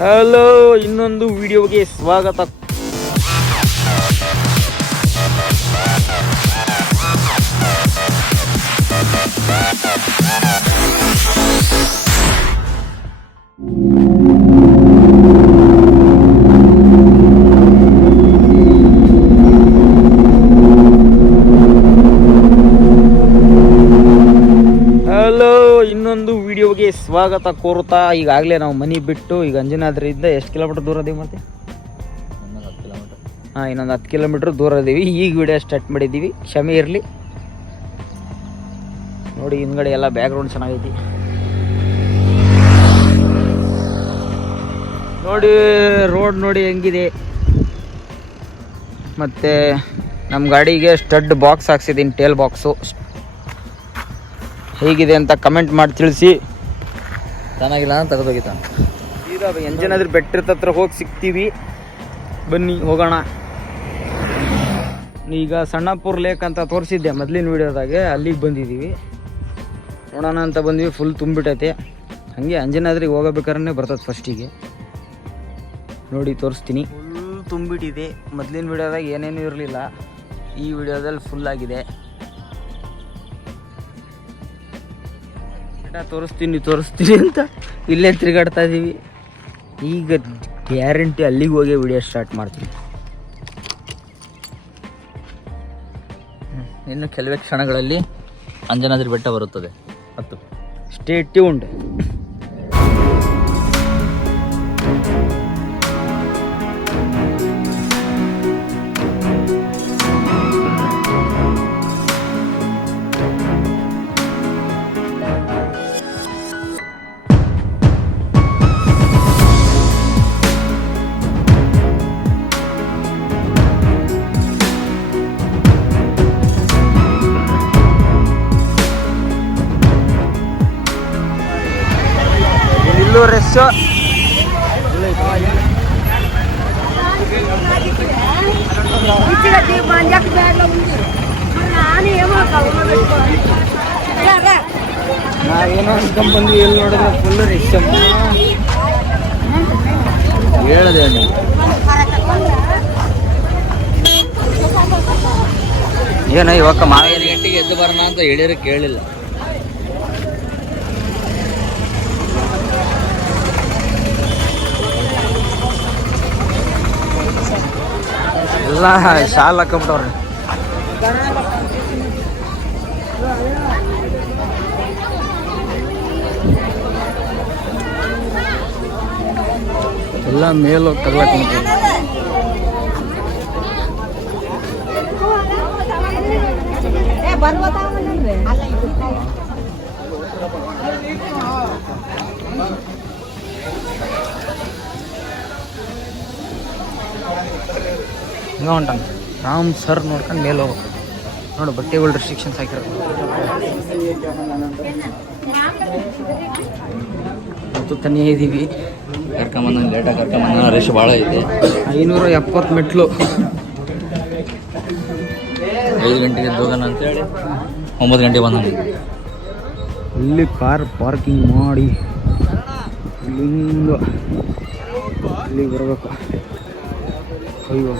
Hello, ಇನ್ನೊಂದು ವಿಡಿಯೋಗೆ ಸ್ವಾಗತ. ಇನ್ನೊಂದು ವಿಡಿಯೋಗೆ ಸ್ವಾಗತ ಕೋರುತ್ತಾ, ಈಗಾಗಲೇ ನಾವು ಮನೆ ಬಿಟ್ಟು ಈಗ ಅಂಜನಾದ್ರಿಯಿಂದ ಎಷ್ಟು ಕಿಲೋಮೀಟರ್ ದೂರ ಇದೀವಿ ಮತ್ತೆ? ಇನ್ನೊಂದು 10 ಕಿಲೋಮೀಟರ್ ದೂರ ಇದೀವಿ. ಈಗ ವಿಡಿಯೋ ಸ್ಟಾರ್ಟ್ ಮಾಡಿದ್ದೀವಿ, ಕ್ಷಮೆ ಇರಲಿ. ನೋಡಿ ಹಿಂದ್ಗಡೆ ಎಲ್ಲ ಬ್ಯಾಕ್ಗ್ರೌಂಡ್ ಚೆನ್ನಾಗೈತಿ. ನೋಡಿ ರೋಡ್ ನೋಡಿ ಹೆಂಗಿದೆ. ಮತ್ತು ನಮ್ಮ ಗಾಡಿಗೆ ಸ್ಟಡ್ ಬಾಕ್ಸ್ ಹಾಕ್ಸಿದ್ದೀನಿ, ಟೇಲ್ ಬಾಕ್ಸು. ಹೇಗಿದೆ ಅಂತ ಕಮೆಂಟ್ ಮಾಡಿ ತಿಳಿಸಿ. ಚೆನ್ನಾಗಿಲ್ಲ ಅಂತ ತೆಗೆದೋಗಿತ್ತ. ಈಗ ಅಂಜನಾದ್ರಿ ಬೆಟ್ಟದ ಹತ್ರ ಹೋಗಿ ಸಿಗ್ತೀವಿ, ಬನ್ನಿ ಹೋಗೋಣ. ಈಗ ಸಣ್ಣಪುರ ಲೇಕ್ ಅಂತ ತೋರಿಸಿದ್ದೆ ಮೊದಲಿನ ವೀಡಿಯೋದಾಗೆ, ಅಲ್ಲಿಗೆ ಬಂದಿದ್ದೀವಿ. ನೋಡೋಣ ಅಂತ ಬಂದ್ವಿ. ಫುಲ್ ತುಂಬಿಟ್ಟೈತೆ. ಹಾಗೆ ಅಂಜನಾದ್ರಿಗೆ ಹೋಗಬೇಕಾದ್ರೆ ಬರ್ತದೆ ಫಸ್ಟಿಗೆ. ನೋಡಿ ತೋರಿಸ್ತೀನಿ. ಫುಲ್ ತುಂಬಿಟ್ಟಿದೆ. ಮೊದಲಿನ ವೀಡಿಯೋದಾಗ ಏನೇನು ಇರಲಿಲ್ಲ, ಈ ವಿಡಿಯೋದಲ್ಲಿ ಫುಲ್ ಆಗಿದೆ. ತೋರಿಸ್ತೀನಿ ಅಂತ ಇಲ್ಲೇ ತಿರುಗಾಡ್ತಾ ಇದ್ದೀವಿ. ಈಗ ಗ್ಯಾರಂಟಿ ಅಲ್ಲಿಗೆ ಹೋಗಿ ವಿಡಿಯೋ ಸ್ಟಾರ್ಟ್ ಮಾಡ್ತೀನಿ. ಇನ್ನು ಕೆಲವೇ ಕ್ಷಣಗಳಲ್ಲಿ ಅಂಜನಾದ್ರಿ ಬೆಟ್ಟ ಬರುತ್ತದೆ. ಮತ್ತು ಸ್ಟೇ ಟ್ಯೂನ್ಡ್. ರೆಸ್ ನಾವೇನೋ ಅನ್ಕೊಂಡ್ಬಂದ್ವಿ. ಎಲ್ಲಿ ನೋಡಿದ್ರೆ ಫುಲ್ ರೆಸ್. ಹೇಳಿದೆ ನೀವು ಏನೋ ಇವಾಗ 5 ಗಂಟೆಗೆ ಎದ್ದು ಬರೋಣ ಅಂತ ಹೇಳಿದ್ರೆ ಕೇಳಿಲ್ಲ. ಎಲ್ಲ ಶಾಲ್ ಹಾಕೊಂಬಿಟ್ಟವ್ರೆ. ಎಲ್ಲ ಮೇಲೋಗಿ ತಗ್ಲಾಕೊಂಬಿಟ್ರು. ಹಿಂಗ ಹೊಂಟಾನ ರಾಮ್ ಸರ್ ನೋಡ್ಕೊಂಡು ಮೇಲೆ ಹೋಗ್ಬೇಕು. ನೋಡು ಬಟ್ಟೆಗಳು ರೆಸ್ಟ್ರಿಕ್ಷನ್ಸ್ ಹಾಕಿರೋದು. ಮತ್ತು ತನಿಯೇ ಇದ್ದೀವಿ. ಕರ್ಕೊಂಬಂದ ಲೇಟಾಗಿ ಕರ್ಕೊಂಬಂದ, ರಶ್ ಭಾಳ ಐತೆ. 570 ಮೆಟ್ಲು. 5 ಗಂಟೆಗೆ ಹೋಗೋಣ ಅಂತೇಳಿ 9 ಗಂಟೆಗೆ ಬಂದ. ಇಲ್ಲಿ ಕಾರ್ ಪಾರ್ಕಿಂಗ್ ಮಾಡಿ ಇಲ್ಲಿಂದ ಇಲ್ಲಿಗೆ ಬರಬೇಕು. ಅಯ್ಯೋ,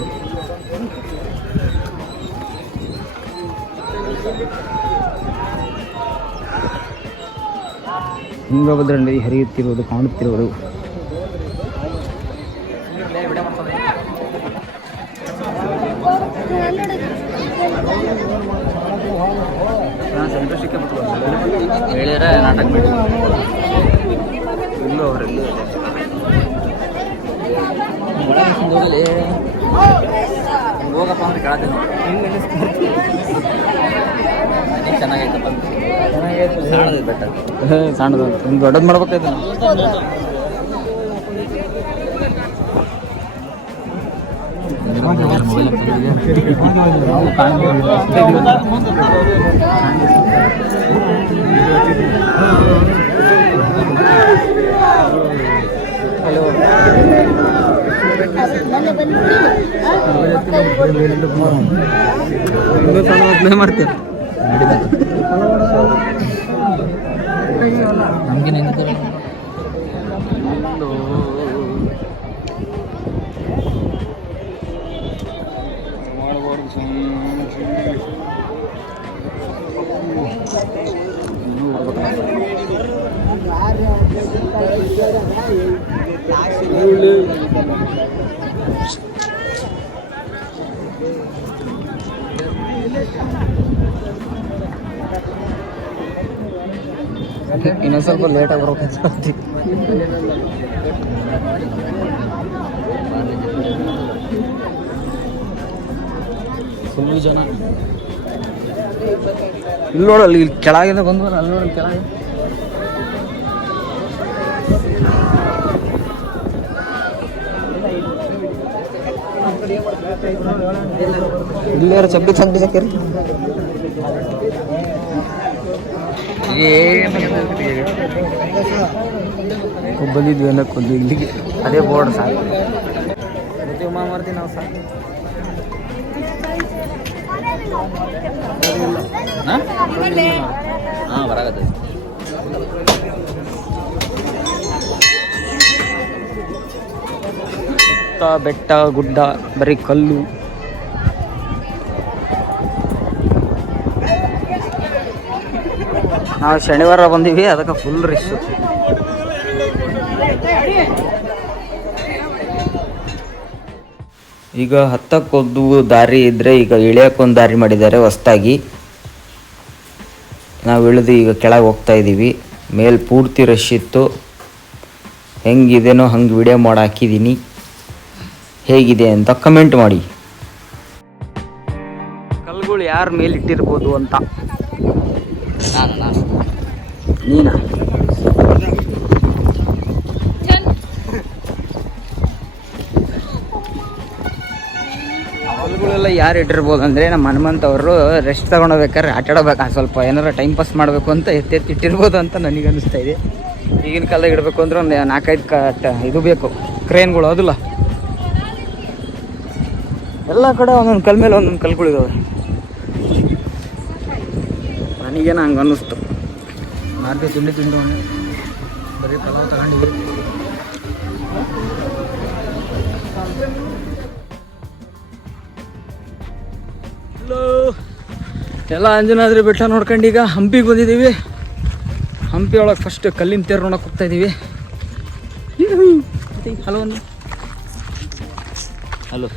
ತುಂಗಭದ್ರಾ ನದಿ ಹರಿಯುತ್ತಿರುವುದು ಕಾಣುತ್ತಿರುವುದು. ಹೇಳಿದ್ರೆ ನಾಟಕ ಮಾಡಿ ಇಲ್ಲೂ ಅವರೆಲ್ಲೂ ಹೋಗಲಿ ಹೋಗಪ್ಪ ಅಂದ್ರೆ ಕೇಳತ್ತೀನಿ. ಚೆನ್ನಾಗೈತಪ್ಪ. ಸಣ್ಣದು ಬೆಟ್ಟ, ಸಣ್ಣದು ಒಂದು ದೊಡ್ಡದು ಮಾಡ್ಬೇಕಾಯ್ತು. ಹಲೋ, ಮಾಡ್ತೇನೆ. ನಮ್ಗೇನು ಇನ್ನೊಂದು ಸ್ವಲ್ಪ ಲೇಟಾಗಿ ಬರ್ಬೇಕಂತ ಫುಲ್ಲು ಜನ ಇಲ್ಲಿ ನೋಡಲ್ಲ, ಇಲ್ಲಿ ಕೆಳಗಿಂದ ಬಂದ್ವಲ್ಲ, ಅಲ್ಲಿ ನೋಡಲ್ಲ ಕೆಳಗೆ. ಇಲ್ಲಾರ ಚಬ್ಬಿ ಚಂದ ಸಾಕ್ಯಾರ. ಬಂದಿದ್ವಿ ಅನ್ನಕ್ಕೊಂದು ಇಲ್ಲಿಗೆ ಅದೇ ಬೋರ್ಡ್ ಸಾಕು. ಪ್ರತಿ ಉಮಾ ಮಾಡ್ತೀವಿ ನಾವು ಸಾಕು. ಹಾಂ ಬರಾಗತ್ತೆ. ಬೆಟ್ಟ ಗುಡ್ಡ ಬರೀ ಕಲ್ಲು. ನಾವು ಶನಿವಾರ ಬಂದೀವಿ, ಅದಕ್ಕೆ ಫುಲ್ ರಶ್. ಈಗ ಹತ್ತಕ್ಕೊಂದು ದಾರಿ ಇದ್ದರೆ ಈಗ ಇಳಿಯೋಕ್ಕೊಂದು ದಾರಿ ಮಾಡಿದ್ದಾರೆ ಹೊಸ್ದಾಗಿ. ನಾವು ಇಳಿದು ಈಗ ಕೆಳಗೆ ಹೋಗ್ತಾ ಇದ್ದೀವಿ. ಮೇಲೆ ಪೂರ್ತಿ ರಶ್ ಇತ್ತು. ಹೆಂಗಿದೆನೋ ಹಂಗೆ ವಿಡಿಯೋ ಮಾಡಿ ಹಾಕಿದ್ದೀನಿ. ಹೇಗಿದೆ ಅಂತ ಕಮೆಂಟ್ ಮಾಡಿ. ಕಲ್ಗಳು ಯಾರ ಮೇಲೆ ಇಟ್ಟಿರ್ಬೋದು ಅಂತ. ನಾನು ನೀನಾ? ಕಲ್ಗಳೆಲ್ಲ ಯಾರು ಇಟ್ಟಿರ್ಬೋದು ಅಂದರೆ ನಮ್ಮ ಹನುಮಂತ ಅವರು ರೆಸ್ಟ್ ತೊಗೊಂಡೋಗ್ಬೇಕಾದ್ರೆ ಆಟಾಡಬೇಕು, ಸ್ವಲ್ಪ ಏನಾರ ಟೈಮ್ ಪಾಸ್ ಮಾಡಬೇಕು ಅಂತ ಎತ್ತಿಟ್ಟಿರ್ಬೋದು ಅಂತ ನನಗೆ ಅನಿಸ್ತಾ ಇದೆ. ಈಗಿನ ಕಾಲದಾಗ ಇಡಬೇಕು ಅಂದ್ರೆ ಒಂದು 4-5 ಇದು ಬೇಕು, ಕ್ರೇನ್ಗಳು. ಅದಲ್ಲ, ಎಲ್ಲ ಕಡೆ ಒಂದೊಂದು ಕಲ್ ಮೇಲೆ ಒಂದೊಂದು ಕಲ್ಗಳಿದ್ದಾವೆ. ನನಗೇನು ಹಂಗೆ ಅನ್ನಿಸ್ತು. ನಾಲ್ಕು ತಿಂಡಿ ಬರೀ ಪಲಾವ್ ತಗೊಂಡಿದ್ವಿ. ಎಲ್ಲ ಅಂಜನಾದ್ರಿ ಬೆಟ್ಟ ನೋಡ್ಕೊಂಡು ಈಗ ಹಂಪಿಗೆ ಬಂದಿದ್ದೀವಿ. ಹಂಪಿ ಒಳಗೆ ಫಸ್ಟ್ ಕಲ್ಲಿನ ತೇರು ನೋಡಕ್ಕೆ ಹೋಗ್ತಾ ಇದ್ದೀವಿ. Hello hello.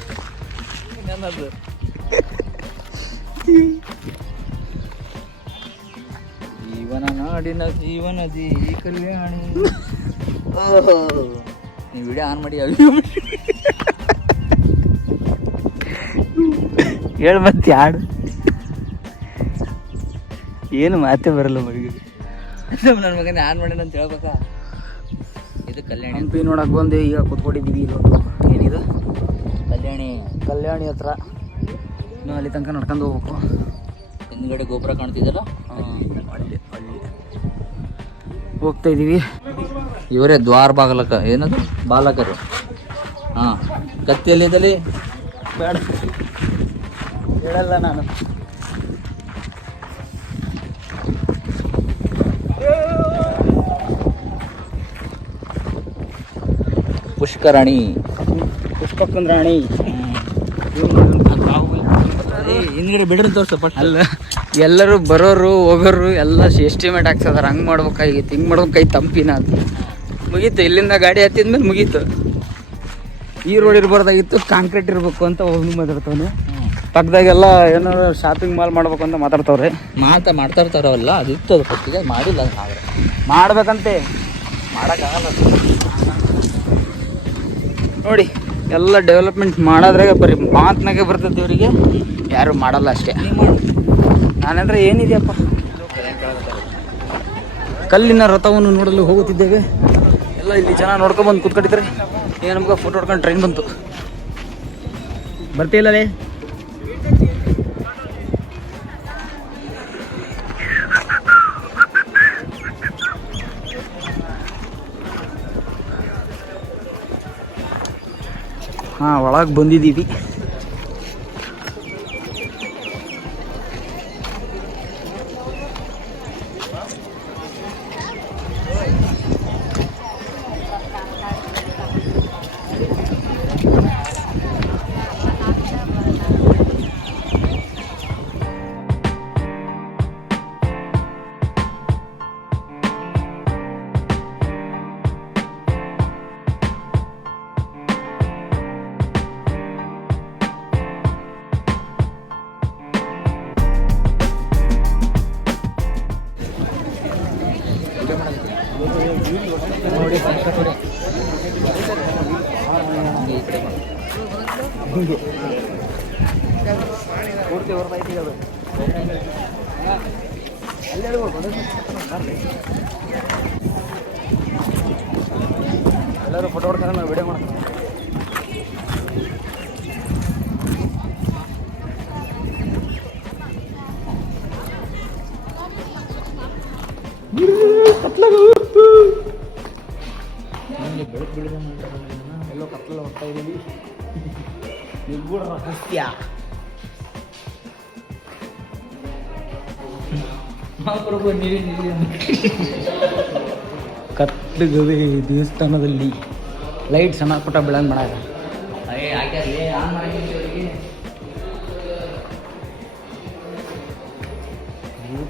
ಜೀವನ ನಾಡಿನ ಜೀವನದಿ ಕಲ್ಯಾಣಿ. ನೀವು ವಿಡಿಯೋ ಆನ್ ಮಾಡಿ ಹೇಳು ಮತ್ತೆ ಯಾಡು. ಏನು ಮಾತೇ ಬರಲ್ಲ ಮರಿಗೆ. ನನ್ನ ಮಗನೇ ಆನ್ ಮಾಡಿ ಅಂತ ಹೇಳ್ಬೇಕಾ? ಇದು ಕಲ್ಯಾಣಿ. ಹಂಪಿ ನೋಡಕ್ಕೆ ಬಂದು ಈಗ ಕೂತ್ಕೊಂಡಿದ್ದೀವಿ. ಇಲ್ಲೊಂದು ಏನಿದು ಕಲ್ಯಾಣಿ ಹತ್ರ. ಇನ್ನು ಅಲ್ಲಿ ತನಕ ನಡ್ಕೊಂಡು ಹೋಗ್ಬೇಕು. ಹಿಂದ್ಗಡೆ ಗೋಪುರ ಕಾಣ್ತಿದ್ದಲ್ಲ, ಅಲ್ಲಿ ಹೋಗ್ತಾ ಇದ್ದೀವಿ. ಇವರೇ ದ್ವಾರ ಬಾಗಲಕ, ಏನದು ಬಾಲಕರು. ಹಾಂ, ಕತ್ತಿಯಲ್ಲಿದ್ದಲ್ಲಿ ಬೇಡ ಹೇಳಲ್ಲ ನಾನು. ಪುಷ್ಕರಣಿ, ಪುಷ್ಪಕ್ಕನ ರಾಣಿ. ಹಿಂದ್ಗಡೆ ಬಿಡ್ರಿ ತೋರ್ಸಪ್ಪ. ಅಲ್ಲ, ಎಲ್ಲರೂ ಬರೋರು ಹೋಗೋರು ಎಲ್ಲ ಎಸ್ಟಿಮೇಟ್ ಹಾಕ್ಸದಾರ. ಹಂಗೆ ಮಾಡ್ಬೇಕಾಗಿತ್ತು, ಹಿಂಗೆ ಮಾಡ್ಬೇಕಾಗಿತ್ತು ಹಂಪಿನ ಅಂತ. ಮುಗೀತು, ಇಲ್ಲಿಂದ ಗಾಡಿ ಹತ್ತಿದ್ಮೇಲೆ ಮುಗೀತು. ಈ ರೋಡ್ ಇರ್ಬಾರ್ದಾಗಿತ್ತು, ಕಾಂಕ್ರೀಟ್ ಇರಬೇಕು ಅಂತ ಹೋಗಿ ಮಾತಾಡ್ತಾನೆ. ಪಕ್ಕದಾಗೆಲ್ಲ ಏನಾದ್ರು ಶಾಪಿಂಗ್ ಮಾಲ್ ಮಾಡ್ಬೇಕು ಅಂತ ಮಾತಾಡ್ತಾವ್ರೆ. ಮಾಡ್ತಾ ಇರ್ತಾರಲ್ಲ, ಅದಿತ್ತು. ಅದು ಫಸ್ಟಿಗೆ ಮಾಡಿಲ್ಲ. ಆದರೆ ಮಾಡ್ಬೇಕಂತೆ, ಮಾಡೋಕ್ಕಾಗಲ್ಲ ನೋಡಿ. ಎಲ್ಲ ಡೆವಲಪ್ಮೆಂಟ್ ಮಾಡೋದ್ರಾಗೆ ಬರೀ ಮಾತನಾಗೆ ಬರ್ತದೆ ಇವರಿಗೆ, ಯಾರು ಮಾಡಲ್ಲ ಅಷ್ಟೇ. ನಾನಂದ್ರೆ ಏನಿದೆಯಪ್ಪ, ಕಲ್ಲಿನ ರಥವನ್ನು ನೋಡಲು ಹೋಗುತ್ತಿದ್ದೇವೆ. ಎಲ್ಲ ಇಲ್ಲಿ ಜನ ನೋಡ್ಕೊಂಬಂದು ಕೂತ್ಕೊಂಡಿದ್ದಾರೆ. ಈಗ ನಮ್ಗೆ ಫೋಟೋ ಹೊಡ್ಕೊಂಡು ಟ್ರೈನ್ ಬಂತು. ಬರ್ತಿಲ್ಲಲೇ? ಹಾಂ, ಒಳಗೆ ಬಂದಿದ್ದೀವಿ. ಹಿಂಗೆ ಪೂರ್ತಿ ಹೊರತೈತಿ ಅದು ಅಲ್ಲಿ ಹೇಳ್ಬೇಕು ಬರ್ರಿ ಎಲ್ಲರೂ ಫೋಟೋ ಹೊಡ್ತಾರೆ ನಾವು ವಿಡಿಯೋ ಮಾಡ್ತೀವಿ. ಎಲ್ಲೋ ಕತ್ತಲ ಹೋಗ್ತಾ ಇದ್ದೀವಿ. ನಿಗೂಢ ರಹಸ್ಯ ಕತ್ತಲಗವೆ ದೇವಸ್ಥಾನದಲ್ಲಿ ಲೈಟ್ ಸಣ್ಣ ಪುಟ್ಟ ಬೆಳಂಗ್ ಮಾಡಾರ.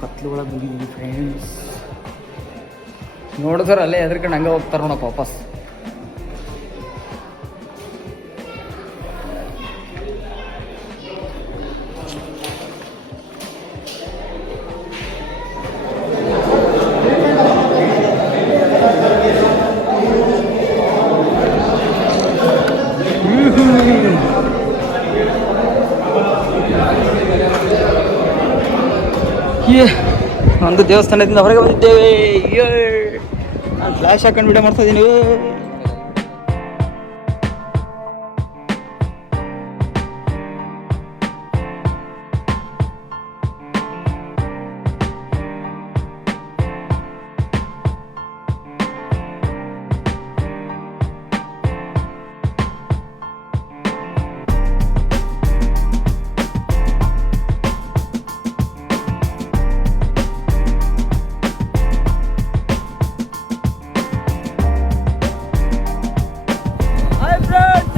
ಕತ್ಲು ಒಳಗೆ ಬಂದಿದ್ದೀವಿ ಫ್ರೆಂಡ್ಸ್. ನೋಡಿದ್ರೆ ಅಲ್ಲೇ ಎದ್ರಕಂಡು ಹಂಗೆ ಹೋಗ್ತಾರೆ ನೋಡಪ್ಪ ವಾಪಸ್. ಒಂದು ದೇವಸ್ಥಾನದಿಂದ ಹೊರಗೆ ಬಂದಿದ್ದೇವೆ. ನಾನು ಫ್ಲ್ಯಾಶ್ ಹಾಕೊಂಡು ವಿಡಿಯೋ ಮಾಡ್ತಾ ಇದ್ದೀನಿ.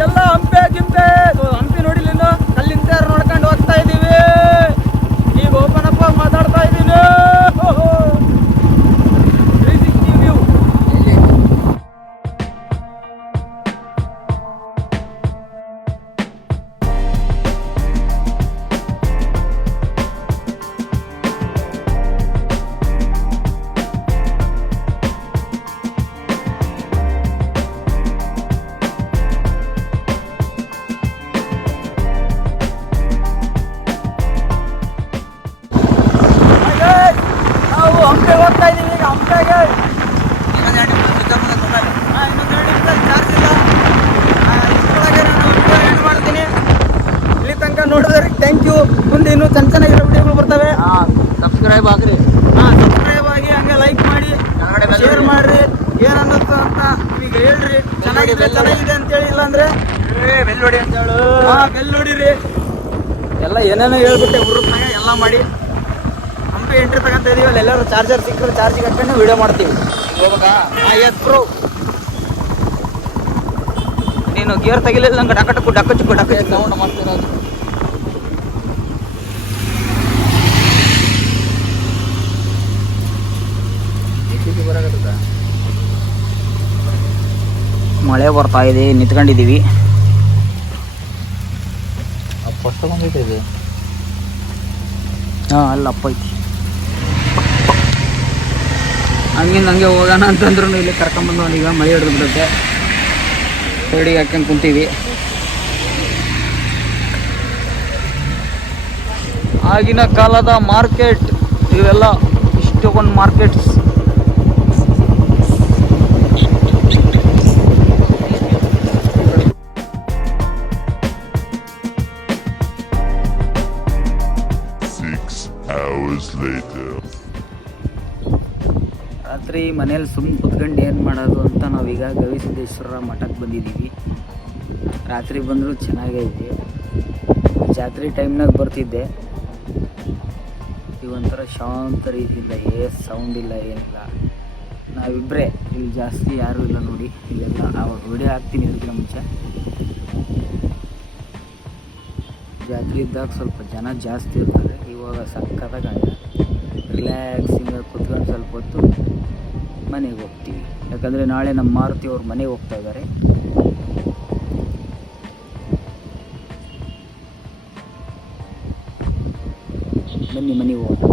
ಎಲ್ಲ ಹಂಪೆ ಗಿಂಪೆ ಹಂಪಿ ನೋಡಿಲ್ಲ, ಕಲ್ಲಿಂದ ನೋಡ್ಕೊಂಡು ಹೋಗ್ತಾ ಇದ್ದೀವಿ. ಈಗ ಓಪನ್ ಅಪ್ ಮಾತಾಡ್ತಾ ಇದ್ದೀನಿ. 360 ವ್ಯೂ. ನಾವು ಹಂಪೆ ಹೋಗ್ತಾ ಇದ್ದೀವಿ. ಈಗ ಹಂಪೆಗೆ ಇನ್ನೊಂದು 2 ನಿಮಿಷ ಚಾರ್ಜ್ ಇಲ್ಲ. ಇಷ್ಟೊಳಗೆ ನಾನು ವಿಡಿಯೋ ಎಂಡ್ ಮಾಡ್ತೀನಿ. ಇಲ್ಲಿ ತನಕ ನೋಡಿದ್ರೆ ಥ್ಯಾಂಕ್ ಯು. ಮುಂದೆ ಇನ್ನೂ ಚೆನ್ನಾಗಿರೋ ವಿಡಿಯೋಗಳು ಬರ್ತವೆ. ಸಬ್ಸ್ಕ್ರೈಬ್ ಆಗ್ರಿ. ಸಬ್ಸ್ಕ್ರೈಬ್ ಆಗಿ ಹಂಗೆ ಲೈಕ್ ಮಾಡಿ ಶೇರ್ ಮಾಡಿರಿ. ಏನು ಅನ್ನಿಸ್ತು ಅಂತ ಈಗ ಹೇಳ್ರಿ. ಚೆನ್ನಾಗಿದೆ ಅಂತೇಳಿ, ಇಲ್ಲಾಂದ್ರೆ ಬೆಲ್ ಹೊಡಿ ಅಂತ ಹೇಳು. ಬೆಲ್ ಹೊಡಿರಿ. ಎಲ್ಲ ಏನೇನೋ ಹೇಳ್ಬಿಟ್ಟೆ ಹುರುಪ್ನಾಗ ಎಲ್ಲ ಮಾಡಿ ಹಂಪಿ ಎಂಟ್ರಿ ತಗೊಂತ ಇದೀವಿ. ಅಲ್ಲಿ ಎಲ್ಲರೂ ಚಾರ್ಜರ್ ಸಿಕ್ಕರೆ ಚಾರ್ಜಿಗೆ ಹಾಕೊಂಡು ವಿಡಿಯೋ ಮಾಡ್ತೀವಿ. ಹೋಗ್ಬೇಕಾ? S bro. ನೀನು ಗೇರ್ ತೆಗಿಲಿಲ್ಲ ನಂಗೆ ಡಕ್ಕ ಚುಕ್ಕು ಸೌಂಡ್ ಮಾಡ್ತಿರೋದು. ಮಳೆ ಬರ್ತಾ ಇದೆ, ನಿಂತ್ಕೊಂಡಿದ್ದೀವಿ. ಫಸ್ಟ್ ಬಂದೈತೆ ಇದು. ಹಾಂ ಅಲ್ಲಿ ಅಪ್ಪ ಐತಿ. ಹಂಗಿಂದ ಹಂಗೆ ಹೋಗೋಣ ಅಂತಂದ್ರೂ ಇಲ್ಲಿ ಕರ್ಕೊಂಬಂದು ಈಗ ಮಳೆ ಹಿಡಿದು ಬಿಡುತ್ತೆ. ಸೈಡಿಗೆ ಹಾಕ್ಕೊಂಡು ಕುಂತೀವಿ. ಆಗಿನ ಕಾಲದ ಮಾರ್ಕೆಟ್ ಇವೆಲ್ಲ. ಇಷ್ಟೊಂದು ಮಾರ್ಕೆಟ್ಸ್. ರಾತ್ರಿ ಮನೇಲಿ ಸುಮ್ಮನೆ ಕುತ್ಕೊಂಡು ಏನು ಮಾಡೋದು ಅಂತ ನಾವೀಗ ಗವಿಸಿದ್ದೇಶ್ವರ ಮಠಕ್ಕೆ ಬಂದಿದ್ದೀವಿ. ರಾತ್ರಿ ಬಂದರೂ ಚೆನ್ನಾಗೈತಿ. ಜಾತ್ರೆ ಟೈಮ್ನಾಗ ಬರ್ತಿದ್ದೆ. ಈಗ ಒಂಥರ ಶಾಂತ ರೀತಿಯಿಂದ ಸೌಂಡ್ ಇಲ್ಲ, ಏನಿಲ್ಲ. ನಾವಿಬ್ಬರೇ ಇಲ್ಲಿ, ಜಾಸ್ತಿ ಯಾರೂ ಇಲ್ಲ ನೋಡಿ. ಇಲ್ಲೆಲ್ಲ ಆವಾಗ ವಿಡಿಯೋ ಹಾಕ್ತೀನಿ ಇದಕ್ಕಿಂತ ಮುಂಚೆ. ಜಾತ್ರೆ ಇದ್ದಾಗ ಸ್ವಲ್ಪ ಜನ ಜಾಸ್ತಿ ಇರ್ತಾರೆ. ಇವಾಗ ಸಕ್ಕತ್ತಾಗಿ ರಿಲ್ಯಾಕ್ಸಿಂಗ್ ಕುತ್ಕೊಂಡು ಸ್ವಲ್ಪ ಹೊತ್ತು ಮನೆಗೆ ಹೋಗ್ತೀವಿ. ಯಾಕಂದರೆ ನಾಳೆ ನಮ್ಮ ಮಾರುತಿ ಅವ್ರ ಮನೆಗೆ ಹೋಗ್ತಾ ಇದ್ದಾರೆ. ಬನ್ನಿ ಮನೆಗೆ ಹೋಗೋಣ.